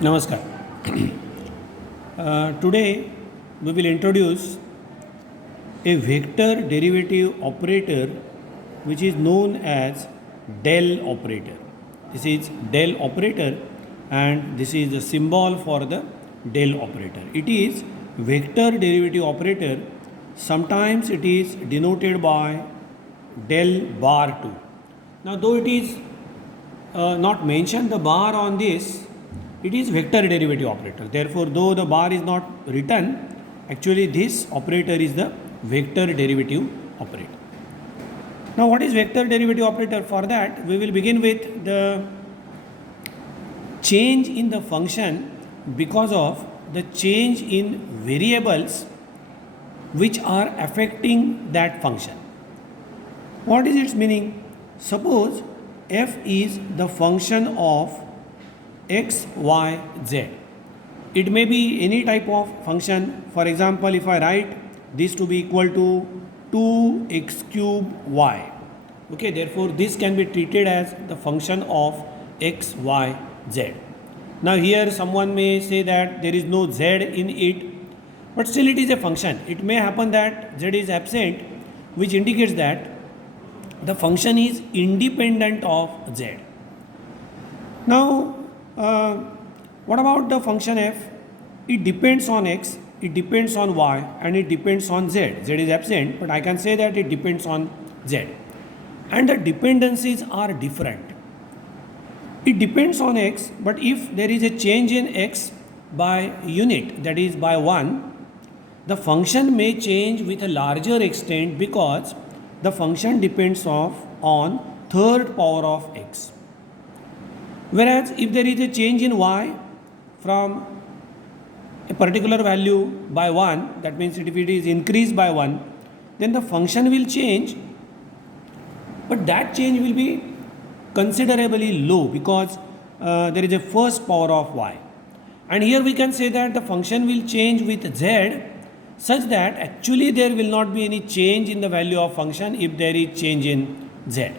Namaskar. Today we will introduce a vector derivative operator which is known as del operator. This is del operator and this is the symbol for the del operator. It is vector derivative operator. Sometimes it is denoted by del bar 2. Now though it is not mentioned the bar on this, it is vector derivative operator. Therefore, though the bar is not written, actually this operator is the vector derivative operator. Now, what is vector derivative operator? For that, we will begin with the change in the function because of the change in variables which are affecting that function. What is its meaning? Suppose f is the function of x, y, z. It may be any type of function. For example, if I write this to be equal to 2x cube y. Okay, therefore this can be treated as the function of x, y, z. Now here someone may say that there is no z in it, but still it is a function. It may happen that z is absent, which indicates that the function is independent of z. Now, what about the function f? It depends on x, it depends on y, and it depends on z. Z is absent, but I can say that it depends on z. And the dependencies are different. It depends on x, but if there is a change in x by unit, that is by 1, the function may change with a larger extent because the function depends on third power of x. Whereas if there is a change in y from a particular value by 1, that means if it is increased by 1, then the function will change, but that change will be considerably low because there is a first power of y. And here we can say that the function will change with z such that actually there will not be any change in the value of function if there is change in z.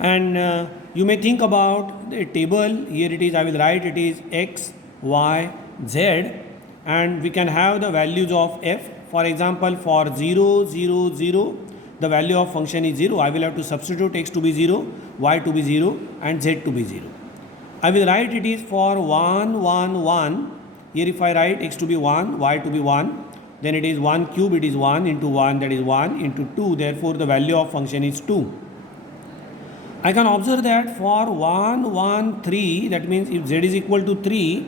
And you may think about a table. Here it is, I will write it is x, y, z, and we can have the values of f. For example, for 0, 0, 0, the value of function is 0. I will have to substitute x to be 0, y to be 0, and z to be 0. I will write it is for 1, 1, 1. Here if I write x to be 1, y to be 1, then it is 1 cube, it is 1 into 1, that is 1 into 2. Therefore, the value of function is 2. I can observe that for 1, 1, 3, that means if z is equal to 3,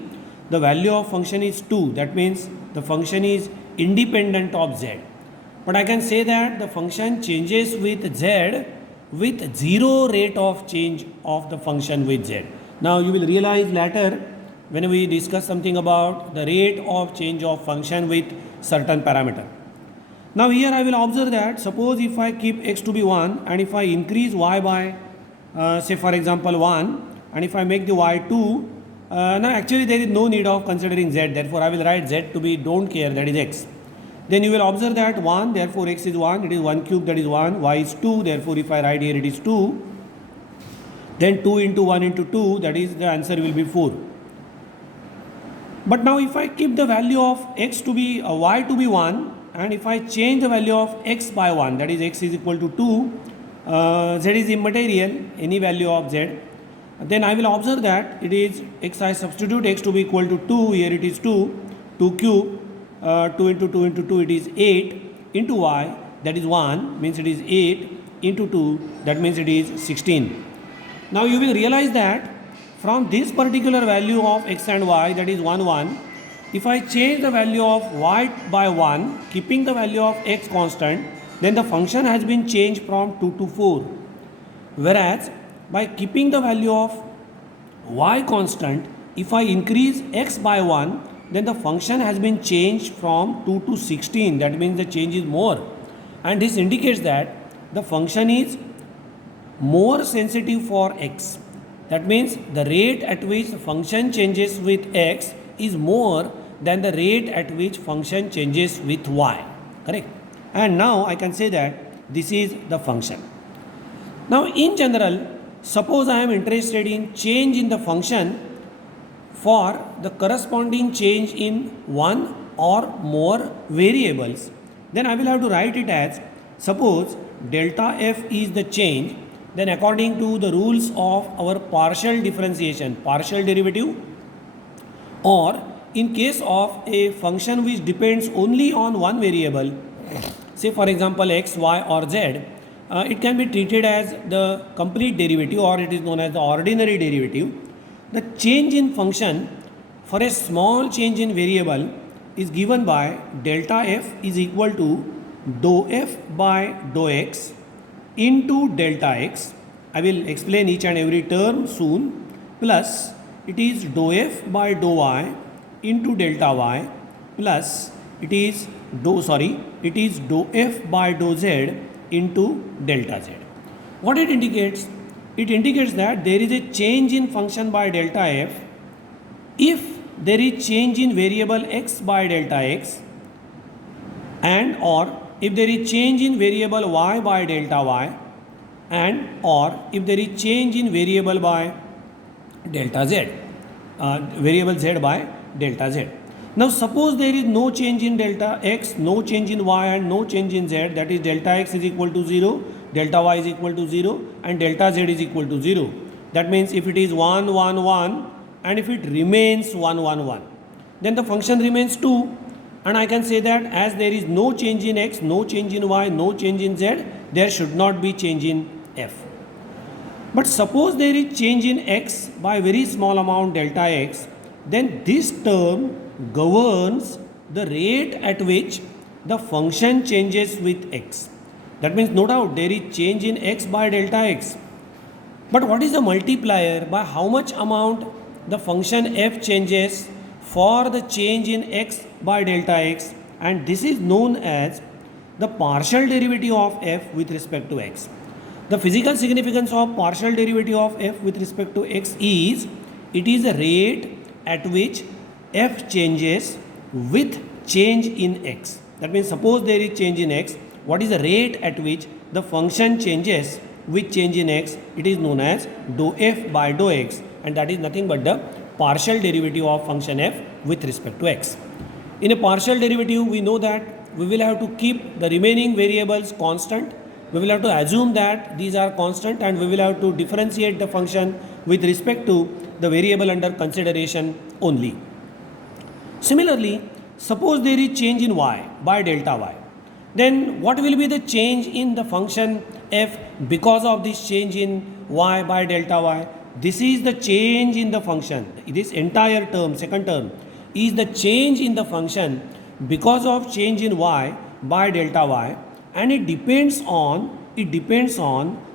the value of function is 2. That means the function is independent of z. But I can say that the function changes with z with 0 rate of change of the function with z. Now you will realize later when we discuss something about the rate of change of function with certain parameter. Now here I will observe that suppose if I keep x to be 1 and if I increase y by say for example 1, and if I make the y 2, now actually there is no need of considering z, therefore I will write z to be don't care, that is x. Then you will observe that 1, therefore x is 1, it is 1 cube, that is 1, y is 2, therefore if I write here it is 2, then 2 into 1 into 2, that is the answer will be 4. But now if I keep the value of x to be y to be 1, and if I change the value of x by 1, that is x is equal to 2, z is immaterial, any value of z, then I will observe that it is x, I substitute x to be equal to 2, here it is 2 cube, 2 into 2 into 2, it is 8 into y, that is 1, means it is 8 into 2, that means it is 16. Now you will realize that from this particular value of x and y, that is 1, 1, if I change the value of y by 1, keeping the value of x constant, then the function has been changed from 2 to 4. Whereas by keeping the value of y constant, if I increase x by 1, then the function has been changed from 2 to 16. That means the change is more. And this indicates that the function is more sensitive for x. That means the rate at which the function changes with x is more than the rate at which function changes with y. Correct? And now I can say that this is the function. Now in general, suppose I am interested in change in the function for the corresponding change in one or more variables, then I will have to write it as, suppose delta f is the change, then according to the rules of our partial differentiation, partial derivative, or in case of a function which depends only on one variable, say for example x, y or z, it can be treated as the complete derivative, or it is known as the ordinary derivative. The change in function for a small change in variable is given by delta f is equal to dou f by dou x into delta x. I will explain each and every term soon, plus it is dou f by dou y into delta y, plus it is dou f by dou z into delta z. What it indicates? It indicates that there is a change in function by delta f if there is change in variable x by delta x, and or if there is change in variable y by delta y, and or if there is change in variable by delta z, variable z by delta z. Now suppose there is no change in delta x, no change in y and no change in z, that is delta x is equal to 0, delta y is equal to 0 and delta z is equal to 0. That means if it is 1, 1, 1 and if it remains 1, 1, 1, then the function remains 2, and I can say that as there is no change in x, no change in y, no change in z, there should not be change in f. But suppose there is change in x by very small amount delta x, then this term governs the rate at which the function changes with x. That means no doubt there is change in x by delta x. But what is the multiplier? By how much amount the function f changes for the change in x by delta x, and this is known as the partial derivative of f with respect to x. The physical significance of partial derivative of f with respect to x is, it is the rate at which f changes with change in x. That means suppose there is change in x, what is the rate at which the function changes with change in x? It is known as dou f by dou x, and that is nothing but the partial derivative of function f with respect to x. In a partial derivative, we know that we will have to keep the remaining variables constant. We will have to assume that these are constant, and we will have to differentiate the function with respect to the variable under consideration only. Similarly, suppose there is change in y by delta y, then what will be the change in the function f because of this change in y by delta y? This is the change in the function. This entire term, second term, is the change in the function because of change in y by delta y, and it depends on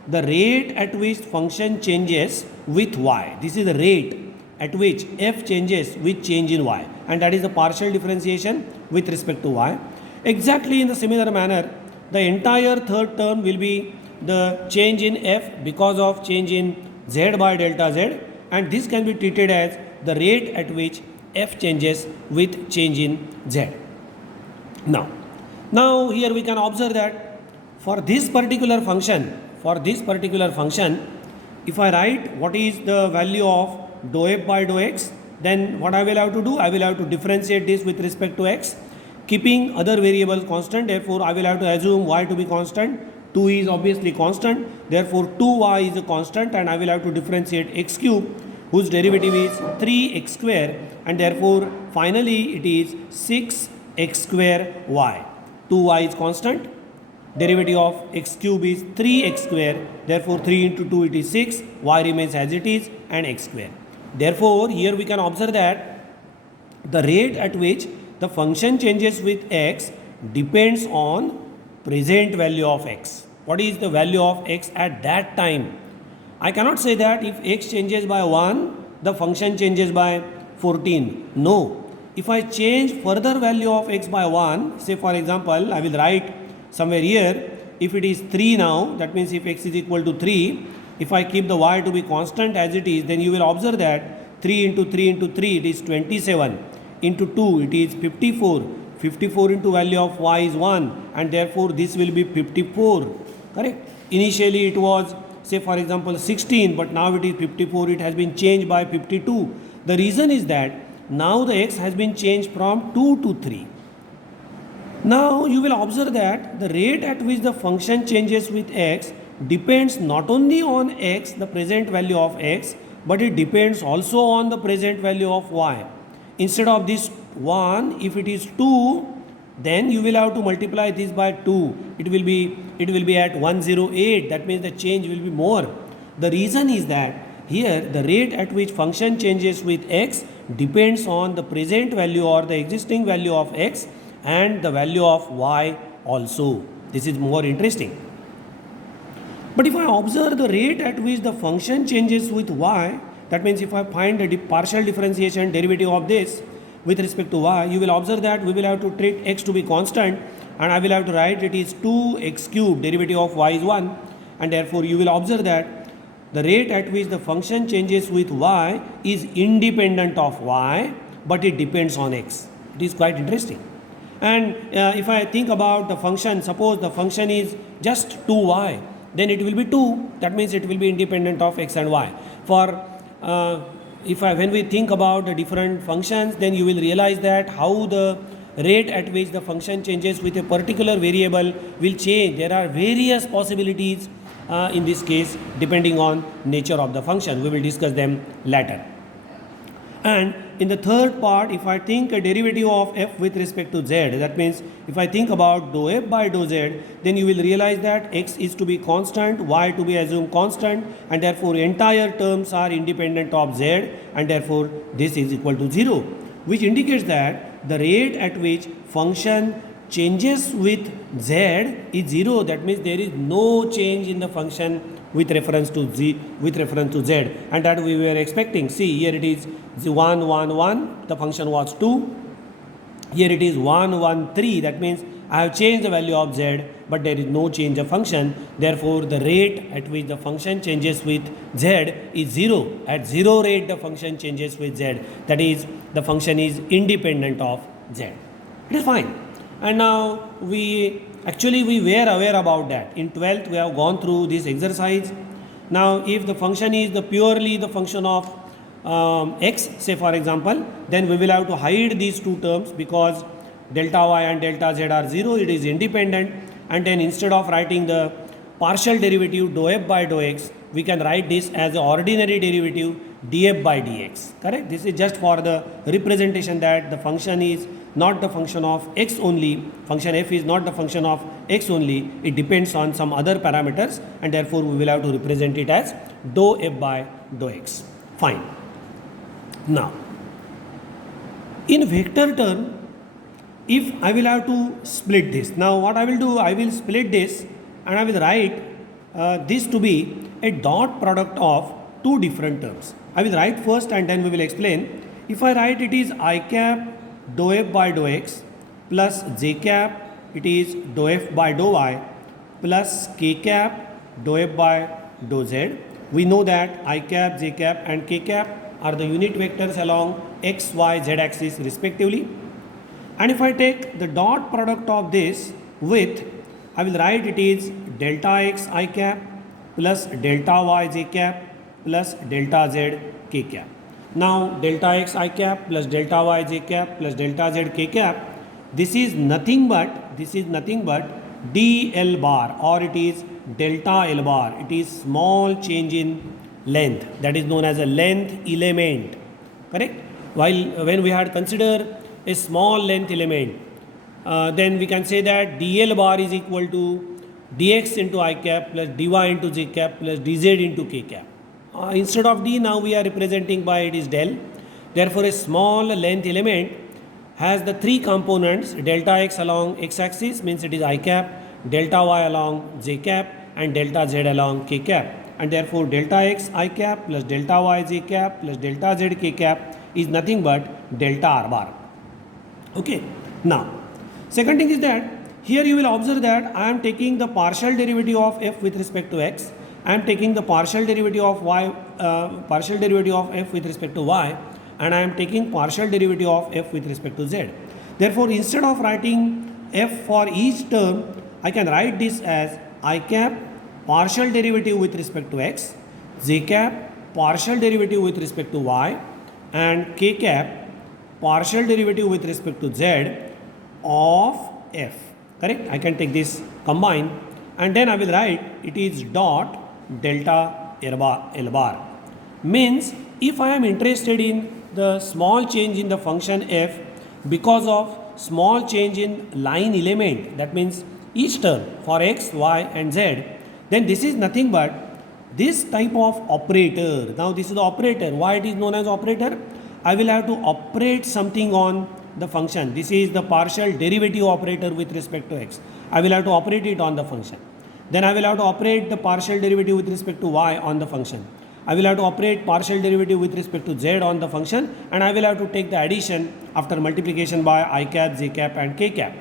the rate at which function changes with y. This is the rate at which f changes with change in y, and that is the partial differentiation with respect to y. Exactly in the similar manner, the entire third term will be the change in f because of change in z by delta z, and this can be treated as the rate at which f changes with change in z. Now here we can observe that for this particular function, if I write what is the value of dou f by dou x, then what I will have to do? I will have to differentiate this with respect to x, keeping other variables constant. Therefore, I will have to assume y to be constant. 2 is obviously constant. Therefore, 2y is a constant, and I will have to differentiate x cube, whose derivative is 3x square, and therefore, finally it is 6x square y. 2y is constant. Derivative of x cube is 3x square. Therefore, 3 into 2 it is 6. Y remains as it is, and x square. Therefore, here we can observe that the rate at which the function changes with x depends on present value of x. What is the value of x at that time? I cannot say that if x changes by 1, the function changes by 14. No. If I change further value of x by 1, say for example, I will write somewhere here, if it is 3 now, that means if x is equal to 3, if I keep the y to be constant as it is, then you will observe that 3 into 3 into 3 it is 27, into 2 it is 54, 54 into value of y is 1, and therefore this will be 54, correct? Initially it was say for example 16, but now it is 54, it has been changed by 52. The reason is that now the x has been changed from 2 to 3. Now you will observe that the rate at which the function changes with x depends not only on x, the present value of x, but it depends also on the present value of y. Instead of this 1, if it is 2, then you will have to multiply this by 2. It will be at 108. That means the change will be more. The reason is that here the rate at which function changes with x depends on the present value or the existing value of x and the value of y also. This is more interesting. But if I observe the rate at which the function changes with y, that means if I find the partial differentiation derivative of this with respect to y, you will observe that we will have to treat x to be constant, and I will have to write it is 2x cube, derivative of y is 1, and therefore you will observe that the rate at which the function changes with y is independent of y, but it depends on x. It is quite interesting. And if I think about the function, suppose the function is just 2y, then it will be 2. That means it will be independent of x and y. For when we think about the different functions, then you will realize that how the rate at which the function changes with a particular variable will change. There are various possibilities in this case depending on nature of the function. We will discuss them later. And in the third part, if I think a derivative of f with respect to z, that means if I think about dou f by dou z, then you will realize that x is to be constant, y to be assumed constant, and therefore entire terms are independent of z, and therefore this is equal to 0, which indicates that the rate at which function changes with z is 0. That means there is no change in the function with reference to z, and that we were expecting. See, here it is 1 1 1, the function was 2. Here it is 1 1 3, that means I have changed the value of z, but there is no change of function. Therefore the rate at which the function changes with z is 0. At 0 rate the function changes with z, that is the function is independent of z. It is fine. And now we were aware about that. In 12th we have gone through this exercise. Now if the function is purely the function of x, say for example, then we will have to hide these two terms because delta y and delta z are 0, it is independent, and then instead of writing the partial derivative dou f by dou x, we can write this as the ordinary derivative df by dx. Correct? This is just for the representation that the function is not the function of x only, function f is not the function of x only, it depends on some other parameters, and therefore we will have to represent it as dou f by dou x. Fine. Now, in vector term, if I will have to split this, now what I will do, I will split this and I will write this to be a dot product of two different terms. I will write first and then we will explain. If I write it is I cap dou f by dou x plus j cap, it is dou f by dou y plus k cap dou f by dou z. We know that I cap, j cap and k cap are the unit vectors along x, y, z axis respectively. And if I take the dot product of this with, I will write it is delta x I cap plus delta y j cap plus delta z k cap. Now delta x I cap plus delta y j cap plus delta z k cap, this is nothing but dl bar, or it is delta L bar. It is small change in length, that is known as a length element. Correct? While when we had considered a small length element, then we can say that dl bar is equal to dx into I cap plus dy into j cap plus dz into k cap. Instead of d, now we are representing by it is del. Therefore a small length element has the three components, delta x along x axis means it is I cap, delta y along j cap and delta z along k cap, and therefore delta x I cap plus delta y j cap plus delta z k cap is nothing but delta r bar. Okay. Now second thing is that here you will observe that I am taking the partial derivative of f with respect to x, I am taking the partial derivative of y, partial derivative of f with respect to y, and I am taking partial derivative of f with respect to z. Therefore instead of writing f for each term, I can write this as I cap partial derivative with respect to x, j cap partial derivative with respect to y, and k cap partial derivative with respect to z of f. Correct? I can take this combine and then I will write it is dot delta L bar. Means if I am interested in the small change in the function f because of small change in line element, that means each term for x, y and z, then this is nothing but this type of operator. Now this is the operator. Why it is known as operator? I will have to operate something on the function. This is the partial derivative operator with respect to x. I will have to operate it on the function. Then I will have to operate the partial derivative with respect to y on the function. I will have to operate partial derivative with respect to z on the function, and I will have to take the addition after multiplication by I cap, j cap and k cap.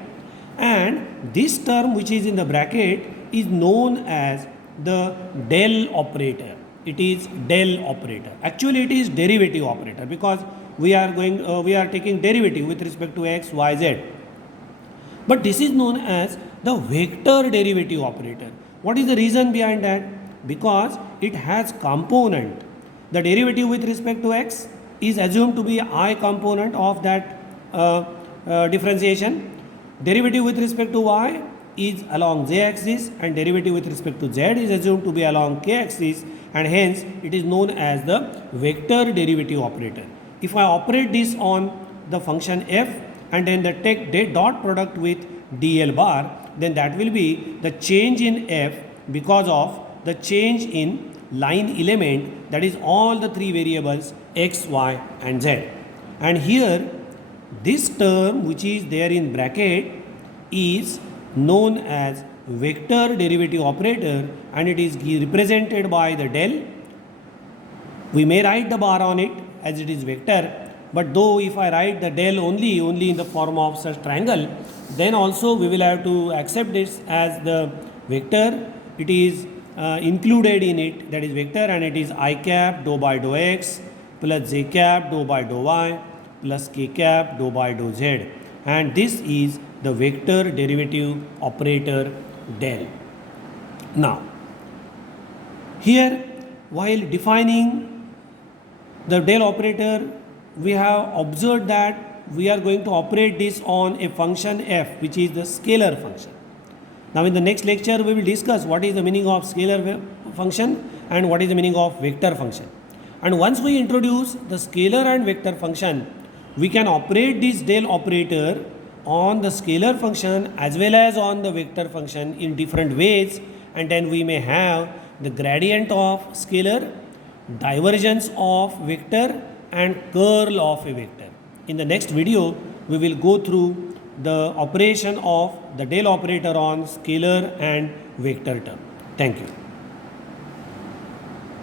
And this term which is in the bracket is known as the del operator. It is del operator. Actually it is derivative operator because we are taking derivative with respect to x, y, z. But this is known as the vector derivative operator. What is the reason behind that? Because it has component. The derivative with respect to x is assumed to be I component of that differentiation. Derivative with respect to y is along z axis and derivative with respect to z is assumed to be along k axis, and hence it is known as the vector derivative operator. If I operate this on the function f and then the take dot product with dl bar, then that will be the change in f because of the change in line element, that is all the three variables x, y and z. And here this term which is there in bracket is known as vector derivative operator, and it is represented by the del. We may write the bar on it as it is vector, but though if I write the del only in the form of such triangle, then also we will have to accept this as the vector. It is included in it, that is vector, and it is I cap dou by dou x plus j cap dou by dou y plus k cap dou by dou z, and this is the vector derivative operator del. Now here while defining the del operator, we have observed that we are going to operate this on a function f which is the scalar function. Now in the next lecture we will discuss what is the meaning of scalar function and what is the meaning of vector function. And once we introduce the scalar and vector function, we can operate this del operator on the scalar function as well as on the vector function in different ways, and then we may have the gradient of scalar, divergence of vector and curl of a vector. In the next video we will go through the operation of the del operator on scalar and vector term. Thank you.